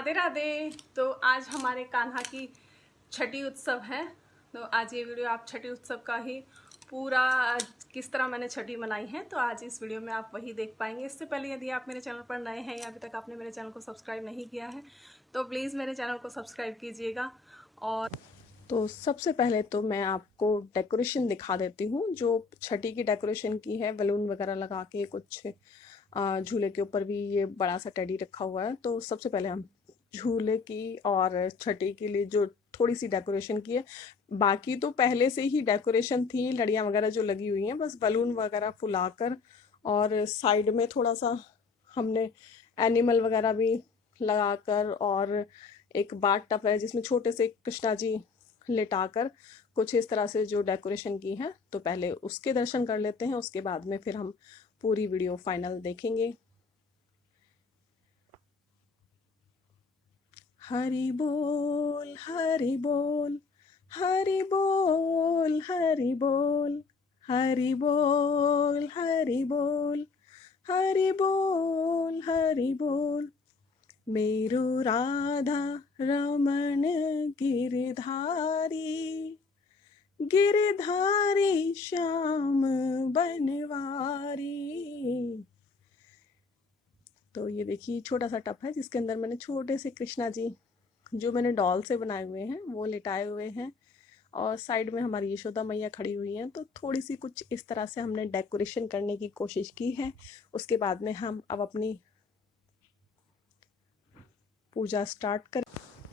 राधे राधे। तो आज हमारे कान्हा की छठी उत्सव है। तो आज ये वीडियो आप छठी उत्सव का ही पूरा किस तरह मैंने छठी मनाई है, तो आज इस वीडियो में आप वही देख पाएंगे। इससे पहले यदि आप मेरे चैनल पर नए हैं या अभी तक आपने मेरे चैनल को सब्सक्राइब नहीं किया है तो प्लीज़ मेरे चैनल को सब्सक्राइब कीजिएगा। और तो सबसे पहले तो मैं आपको डेकोरेशन दिखा देती हूँ, जो छठी की डेकोरेशन की है। बलून वगैरह लगा के कुछ झूले के ऊपर भी ये बड़ा सा टेडी रखा हुआ है। तो सबसे पहले हम झूले की और छठी के लिए जो थोड़ी सी डेकोरेशन की है, बाकी तो पहले से ही डेकोरेशन थी, लड़ियाँ वगैरह जो लगी हुई हैं, बस बलून वगैरह फुलाकर और साइड में थोड़ा सा हमने एनिमल वगैरह भी लगाकर और एक बाथ टब है जिसमें छोटे से कृष्णा जी लिटाकर कुछ इस तरह से जो डेकोरेशन की है। तो पहले उसके दर्शन कर लेते हैं, उसके बाद में फिर हम पूरी वीडियो फाइनल देखेंगे। हरि बोल हरि बोल हरि बोल हरि बोल हरि बोल हरि बोल हरि बोल हरि बोल। मेरो राधा रमण गिरधारी गिरधारी श्याम बनवारी। तो ये देखिए छोटा सा टब है जिसके अंदर मैंने छोटे से कृष्णा जी जो मैंने डॉल से बनाए हुए हैं वो लिटाए हुए हैं, और साइड में हमारी यशोदा मैया खड़ी हुई हैं। तो थोड़ी सी कुछ इस तरह से हमने डेकोरेशन करने की कोशिश की है। उसके बाद में हम अब अपनी पूजा स्टार्ट कर।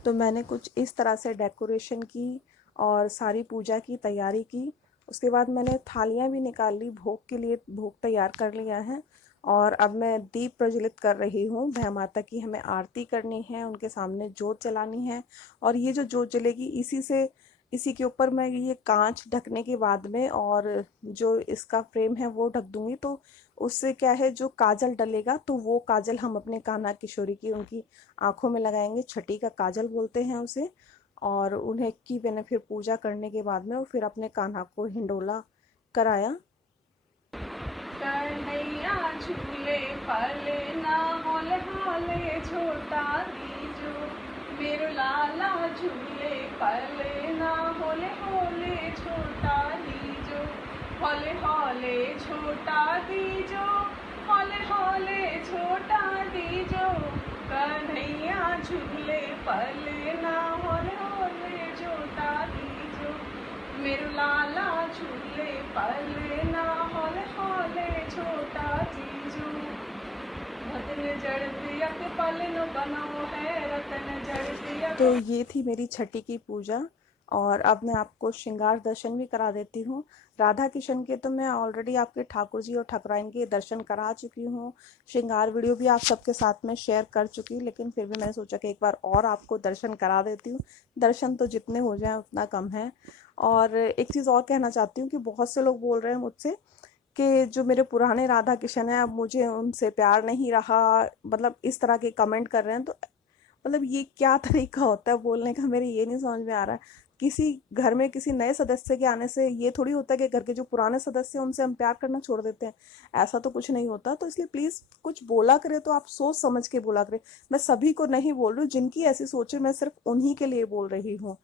तो मैंने कुछ इस तरह से डेकोरेशन की और सारी पूजा की तैयारी की। उसके बाद मैंने थालियाँ भी निकाल ली, भोग के लिए भोग तैयार कर लिया है। और अब मैं दीप प्रज्वलित कर रही हूँ। भै माता की हमें आरती करनी है, उनके सामने जोत जलानी है। और ये जो जोत जलेगी इसी के ऊपर मैं ये कांच ढकने के बाद में और जो इसका फ्रेम है वो ढक दूंगी। तो उससे क्या है, जो काजल डलेगा तो वो काजल हम अपने कान्हा किशोरी की उनकी आँखों में लगाएंगे। छठी का काजल बोलते हैं उसे। और उन्हें की मैंने फिर पूजा करने के बाद में और फिर अपने कान्हा को हिंडोला कराया। कन्हैया झूले पले ना होले हाले छोटा दीजो, मेरो लाला झूले पले ना होले होले छोटा दीजो, होले होले छोटा दीजो, होले होले छोटा दीजो। कन्हैया झूले पले ना होले होले छोटा दीजो, मेरो लाला झूले पले ना होले होले छोटा जीजू। रतन जड़तियक पलन बनाओ है, रतन जड़तियक। तो ये थी मेरी छठी की पूजा। और अब मैं आपको श्रृंगार दर्शन भी करा देती हूँ। राधा किशन के तो मैं ऑलरेडी आपके ठाकुर जी और ठाकुराइन के दर्शन करा चुकी हूँ। श्रृंगार वीडियो भी आप सबके साथ में शेयर कर चुकी, लेकिन फिर भी मैंने सोचा कि एक बार और आपको दर्शन करा देती हूँ। दर्शन तो जितने हो जाए उतना कम है। और एक चीज़ और कहना चाहती हूँ कि बहुत से लोग बोल रहे हैं मुझसे कि जो मेरे पुराने राधा किशन हैं अब मुझे उनसे प्यार नहीं रहा, मतलब इस तरह के कमेंट कर रहे हैं। तो मतलब ये क्या तरीका होता है बोलने का, मेरे ये नहीं समझ में आ रहा है। किसी घर में किसी नए सदस्य के आने से ये थोड़ी होता है कि घर के जो पुराने सदस्य हैं उनसे हम प्यार करना छोड़ देते हैं। ऐसा तो कुछ नहीं होता। तो इसलिए प्लीज़ कुछ बोला करें तो आप सोच समझ के बोला करें। मैं सभी को नहीं बोल रही हूँ, जिनकी ऐसी सोच है मैं सिर्फ उन्हीं के लिए बोल रही हूँ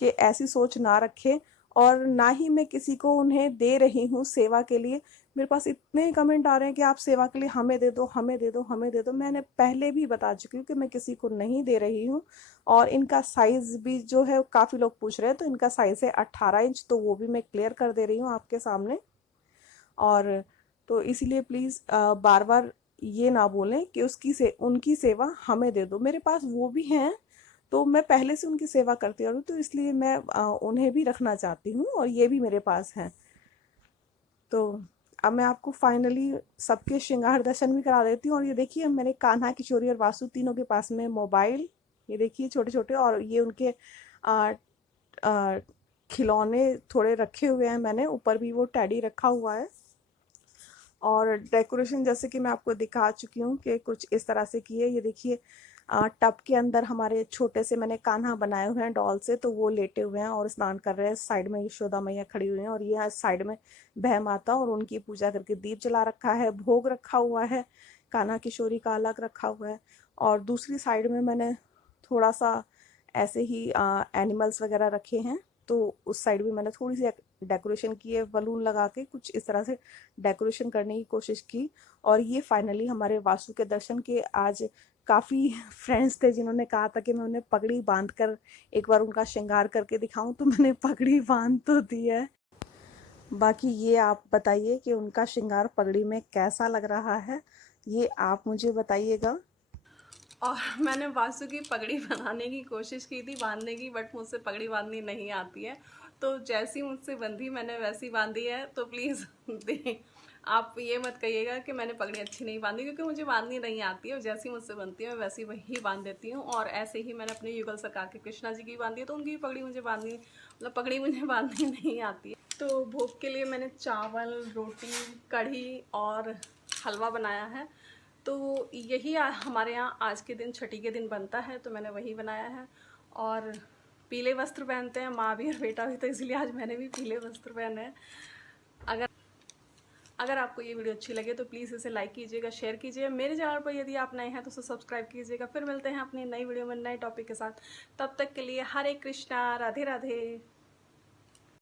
कि ऐसी सोच ना रखें। और ना ही मैं किसी को उन्हें दे रही हूँ सेवा के लिए। मेरे पास इतने कमेंट आ रहे हैं कि आप सेवा के लिए हमें दे दो, हमें दे दो, हमें दे दो। मैंने पहले भी बता चुकी हूँ कि मैं किसी को नहीं दे रही हूँ। और इनका साइज़ भी जो है काफ़ी लोग पूछ रहे हैं, तो इनका साइज़ है 18 इंच। तो वो भी मैं क्लियर कर दे रही हूँ आपके सामने। और तो इसीलिए प्लीज़ बार बार ये ना बोलें कि उनकी सेवा हमें दे दो। मेरे पास वो भी हैं, तो मैं पहले से उनकी सेवा करती आ रही हूँ, तो इसलिए मैं उन्हें भी रखना चाहती हूँ और ये भी मेरे पास हैं। तो अब मैं आपको फाइनली सबके श्रृंगार दर्शन भी करा देती हूँ। और ये देखिए मेरे कान्हा किशोरी और वासु तीनों के पास में मोबाइल, ये देखिए छोटे छोटे, और ये उनके आ, आ, खिलौने थोड़े रखे हुए हैं मैंने, ऊपर भी वो टैडी रखा हुआ है। और डेकोरेशन जैसे कि मैं आपको दिखा चुकी हूँ कि कुछ इस तरह से की है। ये देखिए टब के अंदर हमारे छोटे से मैंने कान्हा बनाए हुए हैं डॉल से, तो वो लेटे हुए हैं और स्नान कर रहे हैं। साइड में यशोदा मैया खड़ी हुई हैं और ये साइड में भै माता, और उनकी पूजा करके दीप जला रखा है, भोग रखा हुआ है, कान्हा किशोरी का अलग रखा हुआ है। और दूसरी साइड में मैंने थोड़ा सा ऐसे ही एनिमल्स वगैरह रखे हैं, तो उस साइड भी मैंने थोड़ी सी डेकोरेशन की है, बलून लगा के कुछ इस तरह से डेकोरेशन करने की कोशिश की। और ये फाइनली हमारे वासु के दर्शन के आज काफ़ी फ्रेंड्स थे जिन्होंने कहा था कि मैं उन्हें पगड़ी बांध कर एक बार उनका श्रृंगार करके दिखाऊं, तो मैंने पगड़ी बांध तो दी है। बाकी ये आप बताइए कि उनका श्रृंगार पगड़ी में कैसा लग रहा है, ये आप मुझे बताइएगा। और मैंने वासु की पगड़ी बनाने की कोशिश की थी, बांधने की, बट मुझसे पगड़ी बांधनी नहीं आती है। तो जैसी मुझसे बंधी मैंने वैसी बांधी है। तो प्लीज़ आप ये मत कहिएगा कि मैंने पगड़ी अच्छी नहीं बांधी, क्योंकि मुझे बांधनी नहीं आती है। और जैसी मुझसे बनती है मैं वैसी वही बांध देती हूँ। और ऐसे ही मैंने अपने युगल सरकार के कृष्णा जी की बांधी है, तो उनकी पगड़ी मुझे बांधनी, मतलब पगड़ी मुझे बांधनी नहीं आती है। तो भोग के लिए मैंने चावल, रोटी, कढ़ी और हलवा बनाया है। तो यही हमारे यहाँ आज के दिन, छठी के दिन बनता है, तो मैंने वही बनाया है। और पीले वस्त्र पहनते हैं माँ भी और बेटा भी, तो इसलिए आज मैंने भी पीले वस्त्र पहने हैं। अगर आपको ये वीडियो अच्छी लगे तो प्लीज़ इसे लाइक कीजिएगा, शेयर कीजिए। मेरे चैनल पर यदि आप नए हैं तो उसे सब्सक्राइब कीजिएगा। फिर मिलते हैं अपनी नई वीडियो में नए टॉपिक के साथ। तब तक के लिए हरे कृष्णा, राधे राधे।